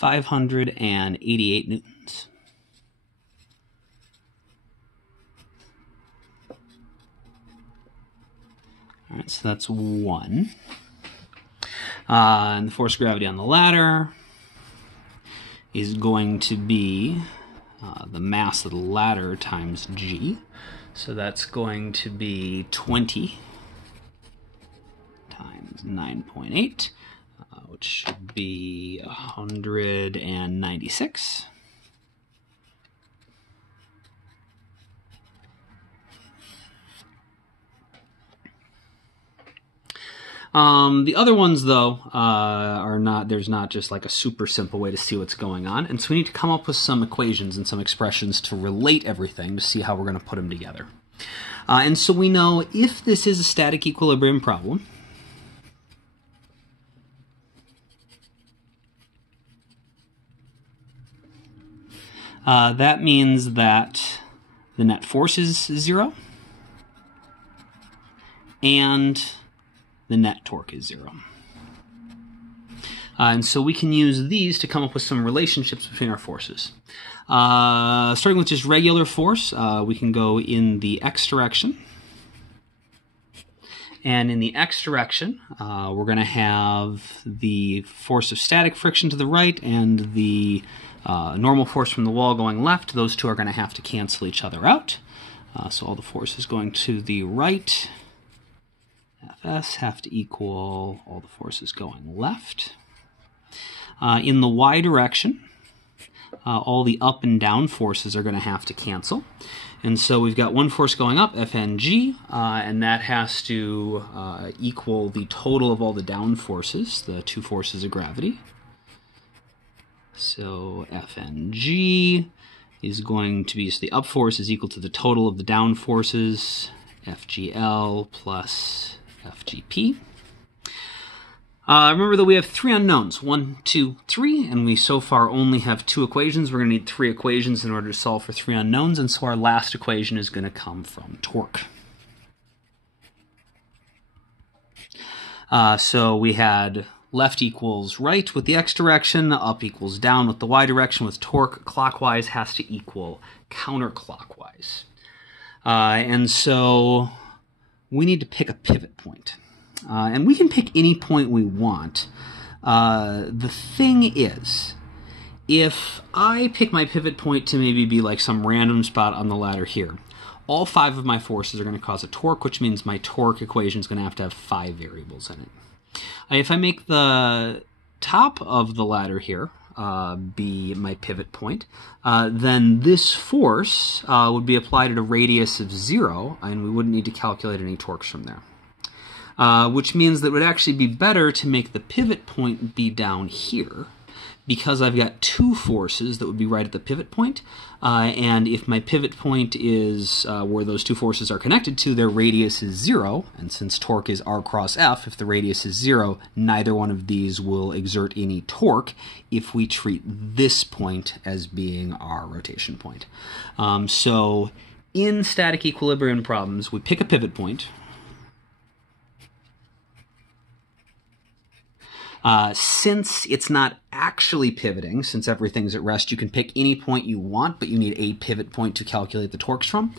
588 newtons. All right, so that's 1. And the force of gravity on the ladder is going to be the mass of the ladder times g. So that's going to be 20 times 9.8, which should be 196. The other ones, though, are not, there's not just like a super simple way to see what's going on. And so we need to come up with some equations and some expressions to relate everything to see how we're going to put them together. And so we know if this is a static equilibrium problem, that means that the net force is 0 and the net torque is 0. And so we can use these to come up with some relationships between our forces. Starting with just regular force, we can go in the x direction. And in the x direction, we're going to have the force of static friction to the right and the normal force from the wall going left. Those two are going to have to cancel each other out. So all the forces going to the right, Fs, have to equal all the forces going left. In the y direction, all the up and down forces are going to have to cancel. And so we've got one force going up, Fng, and that has to equal the total of all the down forces, the two forces of gravity. So Fng is going to be, so the up force is equal to the total of the down forces, Fgl plus Fgp. Remember that we have 3 unknowns, 1, 2, 3, and we so far only have 2 equations. We're going to need 3 equations in order to solve for 3 unknowns, and so our last equation is going to come from torque. So we had left equals right with the x direction, up equals down with the y direction, with torque clockwise has to equal counterclockwise. And so we need to pick a pivot point. And we can pick any point we want. The thing is, if I pick my pivot point to maybe be like some random spot on the ladder here, all 5 of my forces are going to cause a torque, which means my torque equation is going to have 5 variables in it. If I make the top of the ladder here be my pivot point, then this force would be applied at a radius of 0, and we wouldn't need to calculate any torques from there. Which means that it would actually be better to make the pivot point be down here, because I've got 2 forces that would be right at the pivot point, and if my pivot point is where those 2 forces are connected to, their radius is 0, and since torque is r cross f, if the radius is 0, neither one of these will exert any torque if we treat this point as being our rotation point. So in static equilibrium problems, we pick a pivot point. Since it's not actually pivoting, since everything's at rest, you can pick any point you want, but you need a pivot point to calculate the torques from.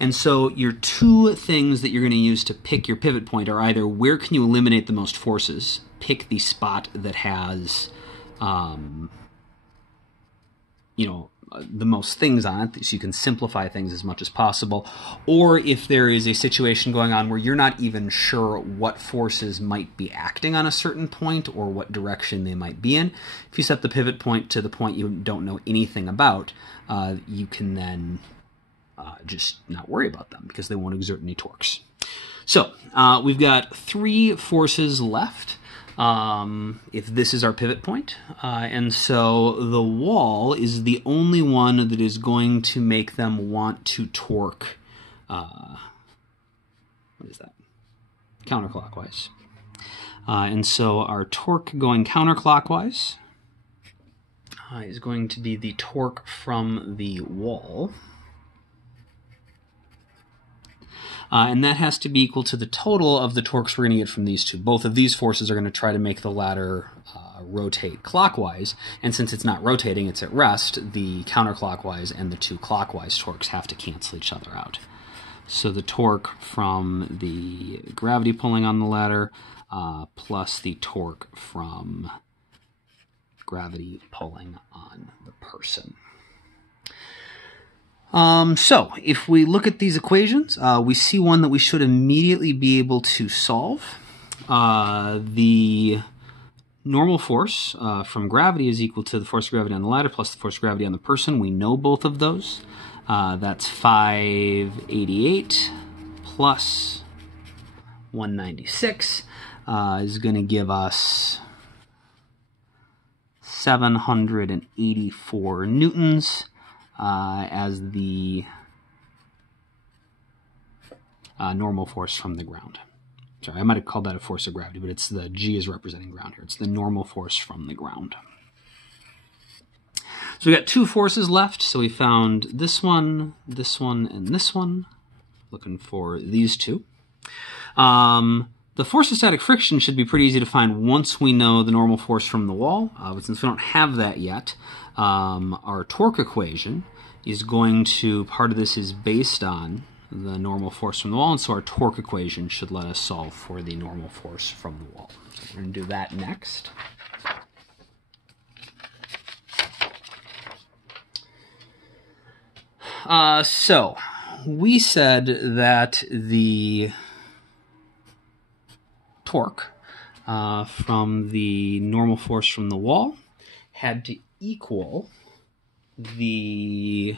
And so your 2 things that you're going to use to pick your pivot point are either where can you eliminate the most forces, pick the spot that has, the most things on it, so you can simplify things as much as possible, or if there is a situation going on where you're not even sure what forces might be acting on a certain point or what direction they might be in, if you set the pivot point to the point you don't know anything about, you can then just not worry about them because they won't exert any torques. So we've got 3 forces left. If this is our pivot point, and so the wall is the only one that is going to make them want to torque, what is that? Counterclockwise. And so our torque going counterclockwise is going to be the torque from the wall. and that has to be equal to the total of the torques we're going to get from these two. Both of these forces are going to try to make the ladder rotate clockwise, and since it's not rotating, it's at rest, the counterclockwise and the two clockwise torques have to cancel each other out. So the torque from the gravity pulling on the ladder plus the torque from gravity pulling on the person. So if we look at these equations, we see one that we should immediately be able to solve. The normal force from gravity is equal to the force of gravity on the ladder plus the force of gravity on the person. We know both of those. That's 588 plus 196 is going to give us 784 newtons as the normal force from the ground. Sorry, I might have called that a force of gravity, but it's the G is representing ground here. It's the normal force from the ground. So we got two forces left. So we found this one, and this one. Looking for these two. The force of static friction should be pretty easy to find once we know the normal force from the wall. But since we don't have that yet, our torque equation is going to, part of this is based on the normal force from the wall, and so our torque equation should let us solve for the normal force from the wall. So we're going to do that next. So we said that the torque from the normal force from the wall had to equal the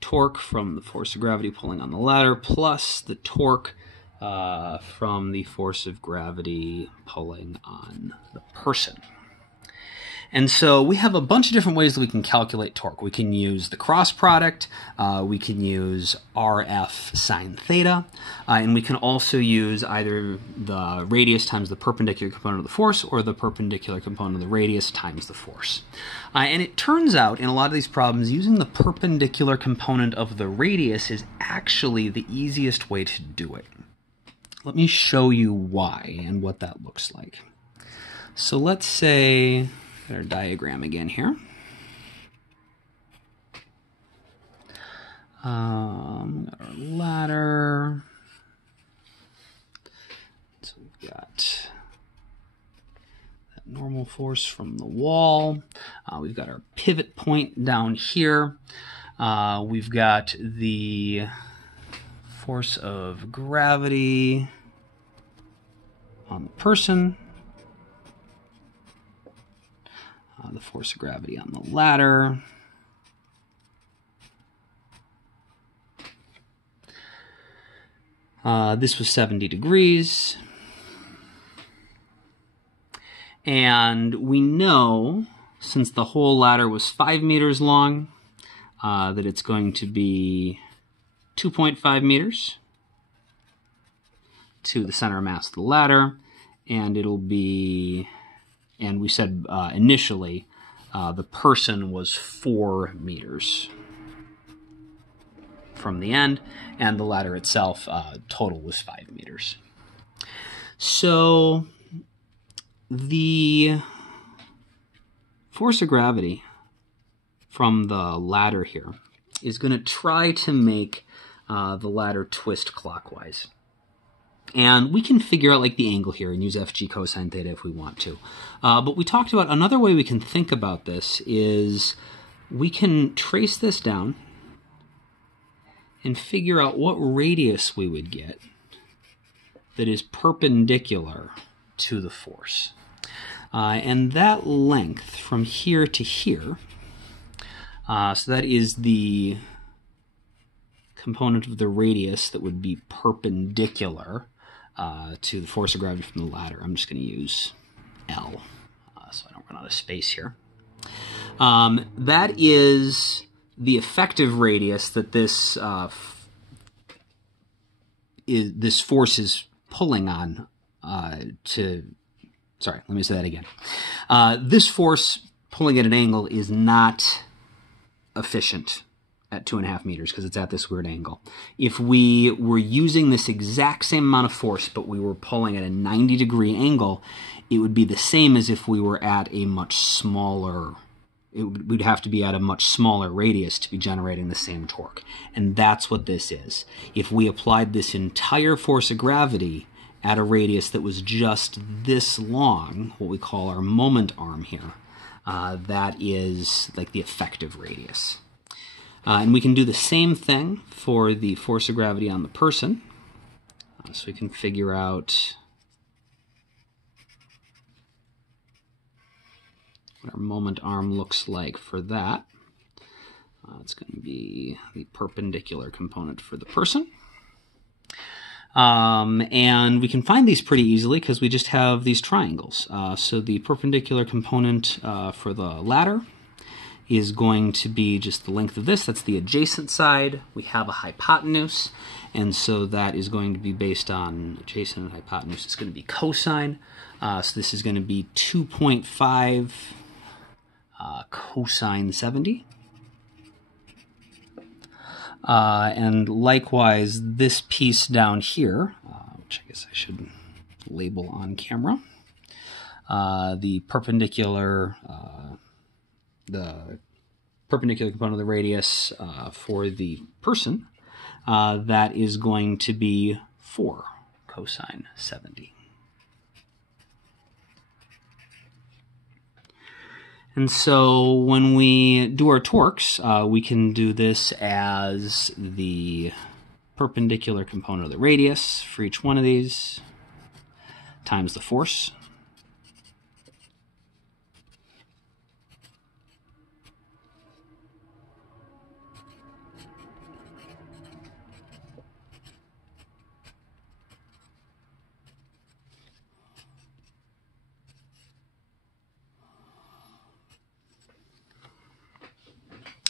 torque from the force of gravity pulling on the ladder plus the torque from the force of gravity pulling on the person. And so we have a bunch of different ways that we can calculate torque. We can use the cross product, we can use RF sine theta, and we can also use either the radius times the perpendicular component of the force or the perpendicular component of the radius times the force. And it turns out in a lot of these problems, using the perpendicular component of the radius is actually the easiest way to do it. Let me show you why and what that looks like. So let's say, got our diagram again here. Got our ladder. So we've got that normal force from the wall. We've got our pivot point down here. We've got the force of gravity on the person. The force of gravity on the ladder. This was 70 degrees. And we know, since the whole ladder was 5 meters long, that it's going to be 2.5 meters to the center of mass of the ladder, and it'll be, and we said initially the person was 4 meters from the end, and the ladder itself total was 5 meters. So the force of gravity from the ladder here is going to try to make the ladder twist clockwise. And we can figure out like the angle here and use FG cosine theta if we want to. But we talked about another way we can think about this is we can trace this down and figure out what radius we would get that is perpendicular to the force. And that length from here to here, so that is the component of the radius that would be perpendicular to the force of gravity from the ladder. I'm just going to use L so I don't run out of space here. That is the effective radius that this this force is pulling on sorry, let me say that again. This force pulling at an angle is not efficient at 2.5 meters because it's at this weird angle. If we were using this exact same amount of force, but we were pulling at a 90-degree angle, it would be the same as if we were at a much smaller, we'd have to be at a much smaller radius to be generating the same torque. And that's what this is. If we applied this entire force of gravity at a radius that was just this long, what we call our moment arm here, that is like the effective radius. And we can do the same thing for the force of gravity on the person. So we can figure out what our moment arm looks like for that. It's going to be the perpendicular component for the person. And we can find these pretty easily because we just have these triangles. So the perpendicular component for the ladder is going to be just the length of this. That's the adjacent side. We have a hypotenuse, and so that is going to be based on adjacent and hypotenuse. It's going to be cosine. So this is going to be 2.5 cosine 70. And likewise, this piece down here, which I guess I should label on camera, the perpendicular component of the radius for the person, that is going to be 4 cosine 70. And so when we do our torques, we can do this as the perpendicular component of the radius for each one of these times the force.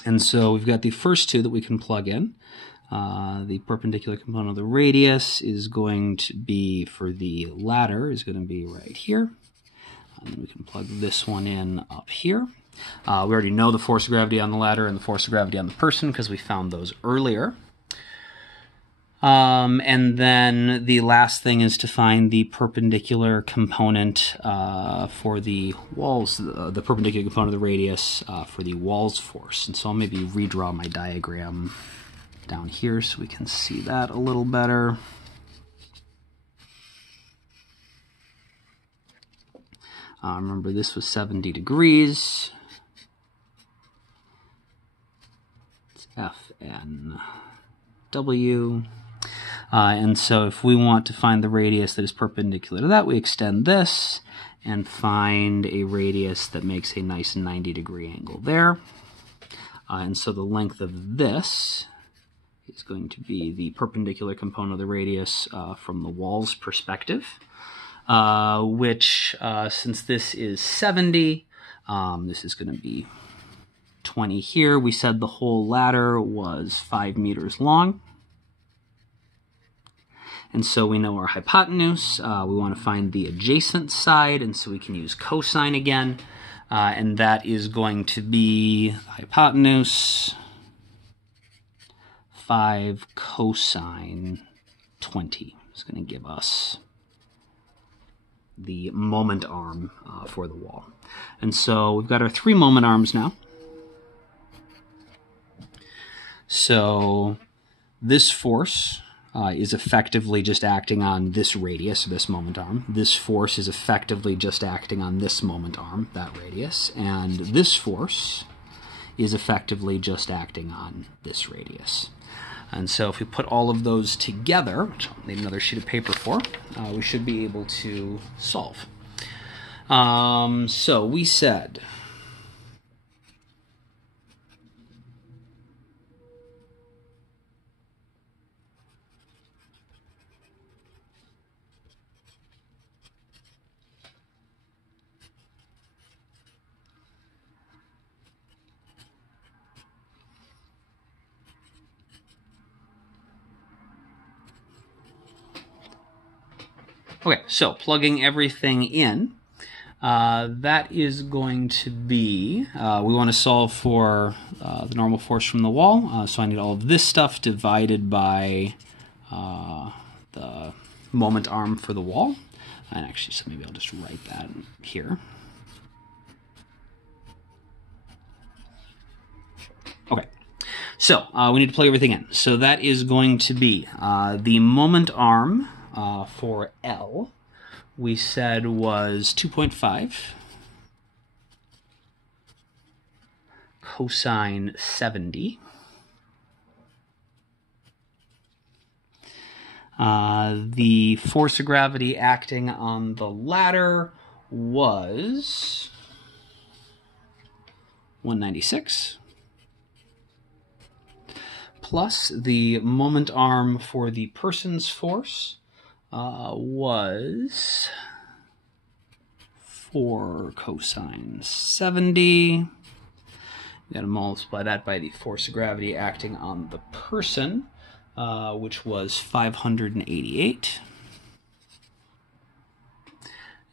And so we've got the first two that we can plug in. The perpendicular component of the radius is going to be, for the ladder, is going to be right here. And then we can plug this one in up here. We already know the force of gravity on the ladder and the force of gravity on the person because we found those earlier. And then the last thing is to find the perpendicular component for the walls, the perpendicular component of the radius for the wall's force. And so I'll maybe redraw my diagram down here so we can see that a little better. Remember, this was 70 degrees. It's FNW. And so if we want to find the radius that is perpendicular to that, we extend this and find a radius that makes a nice 90-degree angle there. And so the length of this is going to be the perpendicular component of the radius from the wall's perspective, which, since this is 70, this is going to be 20 here. We said the whole ladder was 5 meters long. And so we know our hypotenuse. We want to find the adjacent side, and so we can use cosine again. And that is going to be hypotenuse 5 cosine 20. It's going to give us the moment arm for the wall. And so we've got our 3 moment arms now. So this force is effectively just acting on this radius, this moment arm. This force is effectively just acting on this moment arm, that radius. And this force is effectively just acting on this radius. And so if we put all of those together, which I'll need another sheet of paper for, we should be able to solve. So we said okay, so plugging everything in, That is going to be, we want to solve for the normal force from the wall, so I need all of this stuff divided by the moment arm for the wall. And actually, so maybe I'll just write that here. Okay, so we need to plug everything in. So that is going to be the moment arm for L, we said was 2.5 cosine 70. The force of gravity acting on the ladder was 196. Plus the moment arm for the person's force was 4 cosine 70. We got to multiply that by the force of gravity acting on the person, which was 588.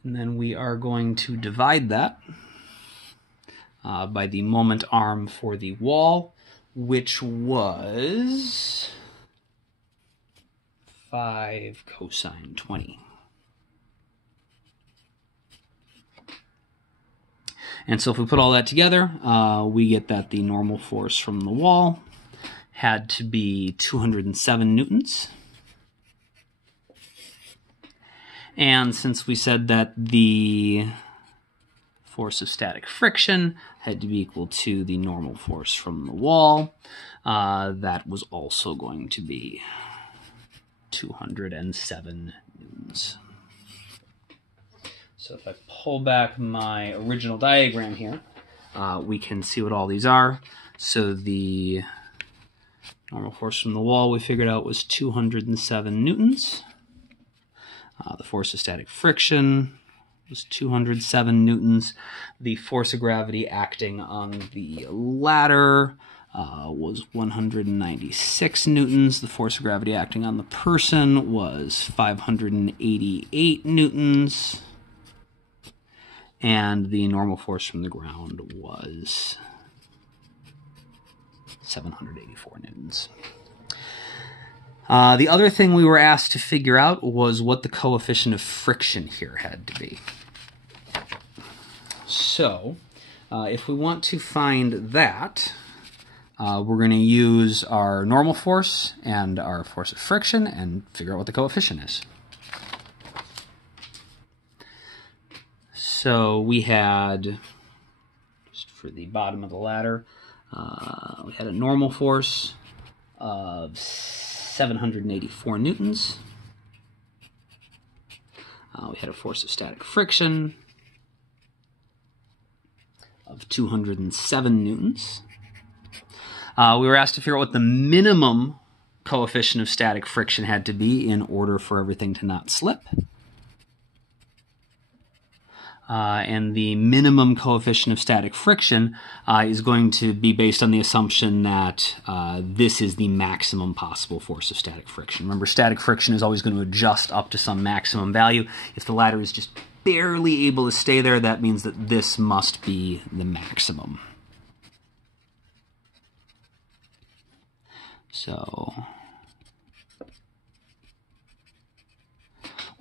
And then we are going to divide that by the moment arm for the wall, which was 5 cosine 20. And so if we put all that together, we get that the normal force from the wall had to be 207 newtons. And since we said that the force of static friction had to be equal to the normal force from the wall, that was also going to be 207 newtons. So if I pull back my original diagram here, we can see what all these are. So the normal force from the wall we figured out was 207 newtons. The force of static friction was 207 newtons. The force of gravity acting on the ladder was 196 newtons. The force of gravity acting on the person was 588 newtons. And the normal force from the ground was 784 newtons. The other thing we were asked to figure out was what the coefficient of friction here had to be. So, if we want to find that, we're going to use our normal force and our force of friction and figure out what the coefficient is. So we had, just for the bottom of the ladder, we had a normal force of 784 newtons. We had a force of static friction of 207 newtons. We were asked to figure out what the minimum coefficient of static friction had to be in order for everything to not slip. And the minimum coefficient of static friction is going to be based on the assumption that this is the maximum possible force of static friction. Remember, static friction is always going to adjust up to some maximum value. If the ladder is just barely able to stay there, that means that this must be the maximum. So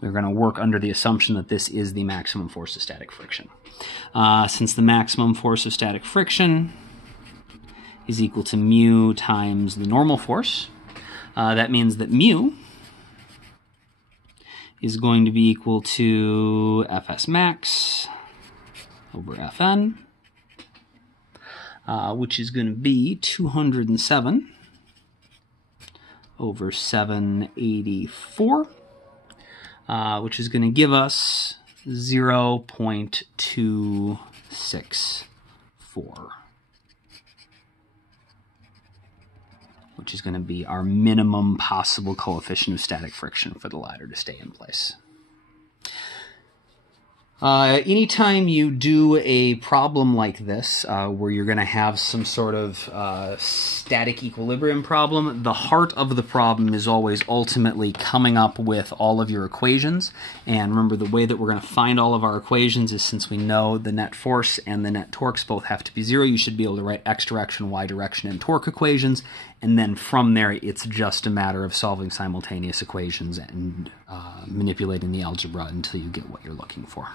we're going to work under the assumption that this is the maximum force of static friction. Since the maximum force of static friction is equal to mu times the normal force, that means that mu is going to be equal to Fs max over Fn, which is going to be 207 over 784. Which is going to give us 0.264, which is going to be our minimum possible coefficient of static friction for the ladder to stay in place. Anytime you do a problem like this, where you're going to have some sort of static equilibrium problem, the heart of the problem is always ultimately coming up with all of your equations. And remember, the way that we're going to find all of our equations is, since we know the net force and the net torques both have to be 0, you should be able to write x direction, y direction, and torque equations. And then from there, it's just a matter of solving simultaneous equations and manipulating the algebra until you get what you're looking for.